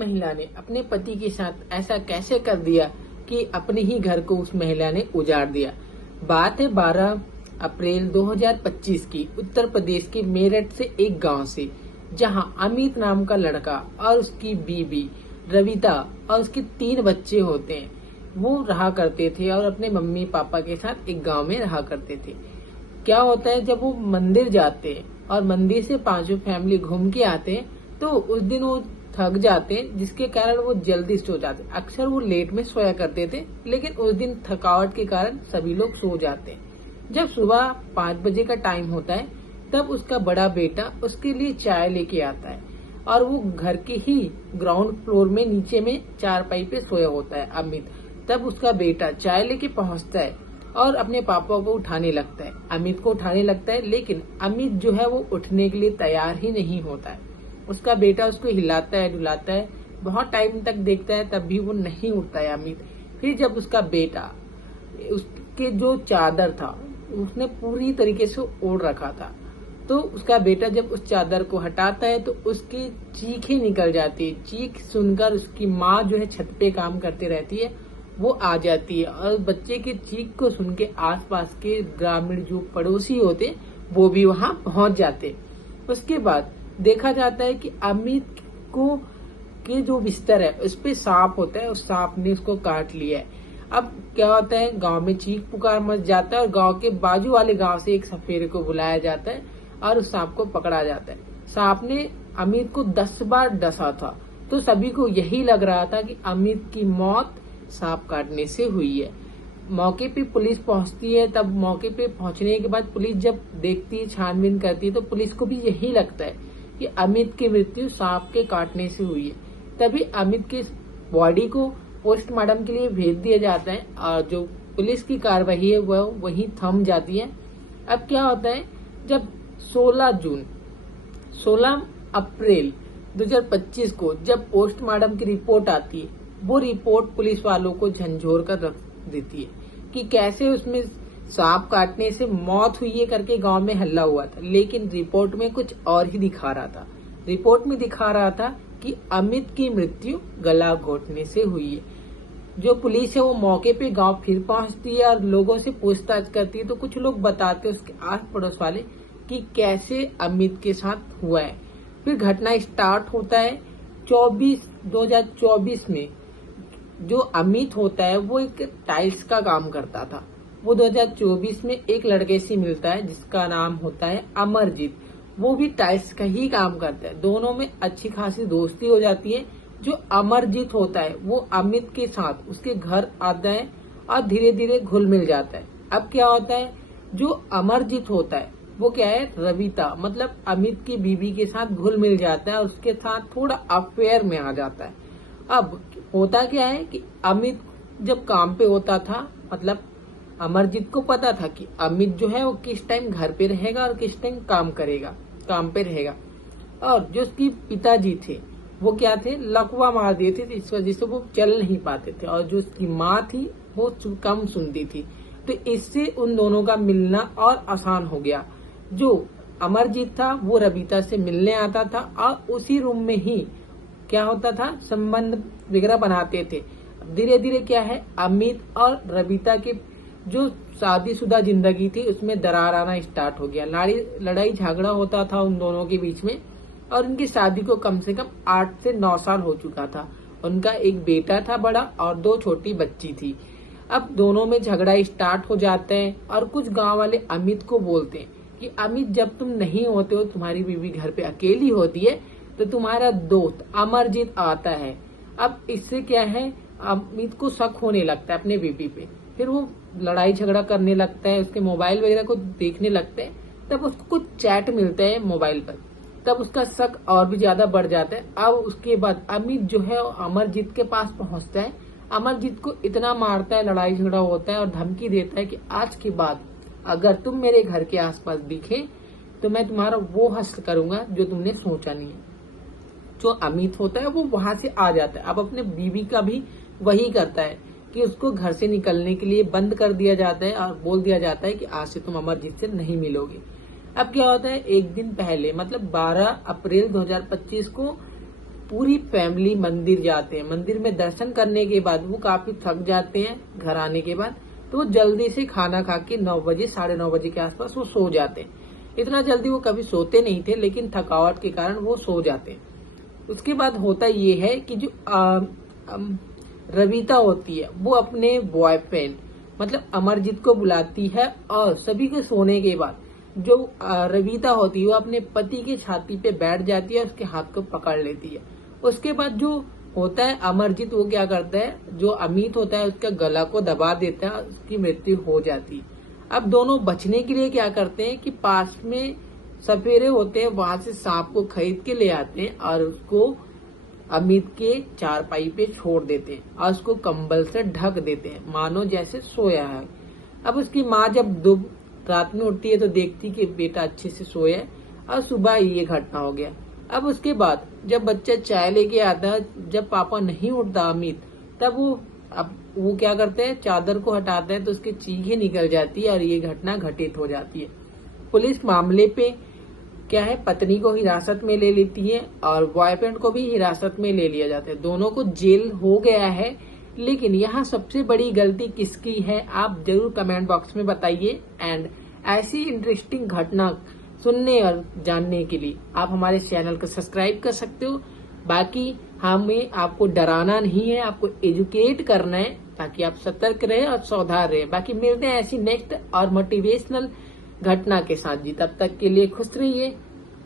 महिला ने अपने पति के साथ ऐसा कैसे कर दिया कि अपने ही घर को उस महिला ने उजाड़ दिया। बात है 12 अप्रैल 2025 की, उत्तर प्रदेश के मेरठ से एक गांव से, जहां अमित नाम का लड़का और उसकी बीबी रविता और उसके 3 बच्चे होते हैं, वो रहा करते थे और अपने मम्मी पापा के साथ एक गांव में रहा करते थे। क्या होता है, जब वो मंदिर जाते हैं और मंदिर से 5 फैमिली घूम के आते हैं तो उस दिन वो थक जाते हैं, जिसके कारण वो जल्दी सो जाते हैं। अक्सर वो लेट में सोया करते थे, लेकिन उस दिन थकावट के कारण सभी लोग सो जाते हैं। जब सुबह 5 बजे का टाइम होता है तब उसका बड़ा बेटा उसके लिए चाय लेके आता है और वो घर के ही ग्राउंड फ्लोर में नीचे में चारपाई पे सोया होता है अमित। तब उसका बेटा चाय लेके पहुंचता है और अपने पापा को उठाने लगता है, अमित को उठाने लगता है, लेकिन अमित जो है वो उठने के लिए तैयार ही नहीं होता है। उसका बेटा उसको हिलाता है, डुलाता है, बहुत टाइम तक देखता है, तब भी वो नहीं उठता है अमित। फिर जब उसका बेटा, उसके जो चादर था उसने पूरी तरीके से ओढ़ रखा था, तो उसका बेटा जब उस चादर को हटाता है तो उसकी चीखें निकल जाती है। चीख सुनकर उसकी माँ जो है छत पे काम करती रहती है, वो आ जाती है और बच्चे की चीख को सुन के आसपास के ग्रामीण जो पड़ोसी होते वो भी वहां पहुंच जाते। उसके बाद देखा जाता है कि अमित को के जो बिस्तर है उस पे सांप होता है, उस सांप ने उसको काट लिया है। अब क्या होता है, गांव में चीख पुकार मच जाता है और गांव के बाजू वाले गांव से एक सफेरे को बुलाया जाता है और उस सांप को पकड़ा जाता है। सांप ने अमित को 10 बार डसा था, तो सभी को यही लग रहा था कि अमित की मौत सांप काटने से हुई है। मौके पे पुलिस पहुंचती है, तब मौके पे पहुंचने के बाद पुलिस जब देखती है, छानबीन करती है, तो पुलिस को भी यही लगता है कि अमित की मृत्यु सांप के काटने से हुई है। तभी अमित के बॉडी को पोस्टमार्टम के लिए भेज दिया जाता है और जो पुलिस की कार्रवाई है वह वहीं थम जाती है। अब क्या होता है, जब 16 अप्रैल 2025 को जब पोस्टमार्टम की रिपोर्ट आती है, वो रिपोर्ट पुलिस वालों को झंझोर कर रख देती है कि कैसे उसमें सांप काटने से मौत हुई है करके गांव में हल्ला हुआ था, लेकिन रिपोर्ट में कुछ और ही दिखा रहा था। रिपोर्ट में दिखा रहा था कि अमित की मृत्यु गला घोटने से हुई है। जो पुलिस है वो मौके पे गांव फिर पहुंचती है और लोगों से पूछताछ करती है, तो कुछ लोग बताते हैं उसके आस पड़ोस वाले कि कैसे अमित के साथ हुआ है। फिर घटना स्टार्ट होता है 2024 में। जो अमित होता है वो एक टाइल्स का काम करता था। वो 2024 में एक लड़के से मिलता है जिसका नाम होता है अमरजीत, वो भी टाइल्स का ही काम करता है। दोनों में अच्छी खासी दोस्ती हो जाती है। जो अमरजीत होता है वो अमित के साथ उसके घर आता है और धीरे धीरे घुल मिल जाता है। अब क्या होता है, जो अमरजीत होता है वो क्या है, रविता मतलब अमित की बीबी के साथ घुल मिल जाता है और उसके साथ थोड़ा अफेयर में आ जाता है। अब होता क्या है कि अमित जब काम पे होता था, मतलब अमरजीत को पता था कि अमित जो है वो किस टाइम घर पे रहेगा और किस टाइम काम पे रहेगा। और जो उसकी पिताजी थे वो क्या थे, लकवा मार दिए थे, इस वजह से वो चल नहीं पाते थे, और जो उसकी माँ थी वो कम सुनती थी। तो इससे उन दोनों का मिलना और आसान हो गया। जो अमरजीत था वो रविता से मिलने आता था और उसी रूम में ही क्या होता था, संबंध वगैरह बनाते थे। धीरे धीरे क्या है, अमित और रविता के जो शादीशुदा जिंदगी थी उसमें दरार आना स्टार्ट हो गया। लड़ाई झगड़ा होता था उन दोनों के बीच में, और उनकी शादी को कम से कम 8 से 9 साल हो चुका था। उनका एक बेटा था बड़ा और 2 छोटी बच्ची थी। अब दोनों में झगड़ा स्टार्ट हो जाते हैं और कुछ गांव वाले अमित को बोलते हैं कि अमित जब तुम नहीं होते हो, तुम्हारी बीवी घर पे अकेली होती है, तो तुम्हारा दोस्त अमरजीत आता है। अब इससे क्या है, अमित को शक होने लगता है अपने बीवी पे। फिर वो लड़ाई झगड़ा करने लगता है, उसके मोबाइल वगैरह को देखने लगते हैं। तब उसको कुछ चैट मिलता है मोबाइल पर, तब उसका शक और भी ज्यादा बढ़ जाता है। अब उसके बाद अमित जो है अमरजीत के पास पहुंचता है, अमरजीत को इतना मारता है, लड़ाई झगड़ा होता है और धमकी देता है कि आज के बाद अगर तुम मेरे घर के आसपास दिखे तो मैं तुम्हारा वो हश्र करूंगा जो तुमने सोचा नहीं है। जो अमित होता है वो वहां से आ जाता है। अब अपने बीवी का भी वही करता है कि उसको घर से निकलने के लिए बंद कर दिया जाता है और बोल दिया जाता है कि आज से तुम अमरजीत से नहीं मिलोगे। अब क्या होता है, एक दिन पहले मतलब 12 अप्रैल 2025 को पूरी फैमिली मंदिर जाते हैं। मंदिर में दर्शन करने के बाद वो काफी थक जाते हैं घर आने के बाद, तो वो जल्दी से खाना खा के 9 बजे 9:30 बजे के आसपास वो सो जाते हैं। इतना जल्दी वो कभी सोते नहीं थे, लेकिन थकावट के कारण वो सो जाते हैं। उसके बाद होता ये है कि जो रविता होती है वो अपने बॉयफ्रेंड मतलब अमरजीत को बुलाती है, और सभी के सोने के बाद जो रविता होती है वो अपने पति की छाती पे बैठ जाती है और उसके हाथ को पकड़ लेती है। उसके बाद जो होता है अमरजीत वो क्या करता है, जो अमित होता है उसका गला को दबा देता है, उसकी मृत्यु हो जाती है। अब दोनों बचने के लिए क्या करते हैं कि पास में सपेरे होते हैं, वहां से सांप को खरीद के ले आते हैं और उसको अमित के चारपाई पे छोड़ देते हैं और उसको कंबल से ढक देते हैं, मानो जैसे सोया है। अब उसकी माँ जब रात में उठती है तो देखती कि बेटा अच्छे से सोया है, और सुबह ये घटना हो गया। अब उसके बाद जब बच्चा चाय लेके आता है, जब पापा नहीं उठता अमित, तब वो क्या करते हैं, चादर को हटाते हैं तो उसकी चीखें निकल जाती है और ये घटना घटित हो जाती है। पुलिस मामले पे क्या है, पत्नी को हिरासत में ले लेती है और बॉयफ्रेंड को भी हिरासत में ले लिया जाता है। दोनों को जेल हो गया है। लेकिन यहाँ सबसे बड़ी गलती किसकी है, आप जरूर कमेंट बॉक्स में बताइए। एंड ऐसी इंटरेस्टिंग घटना सुनने और जानने के लिए आप हमारे चैनल को सब्सक्राइब कर सकते हो। बाकी हमें आपको डराना नहीं है, आपको एजुकेट करना है ताकि आप सतर्क रहे और सावधान रहे। बाकी मिलते हैं ऐसी नेक्स्ट और मोटिवेशनल घटना के साथ जी। तब तक के लिए खुश रहिए।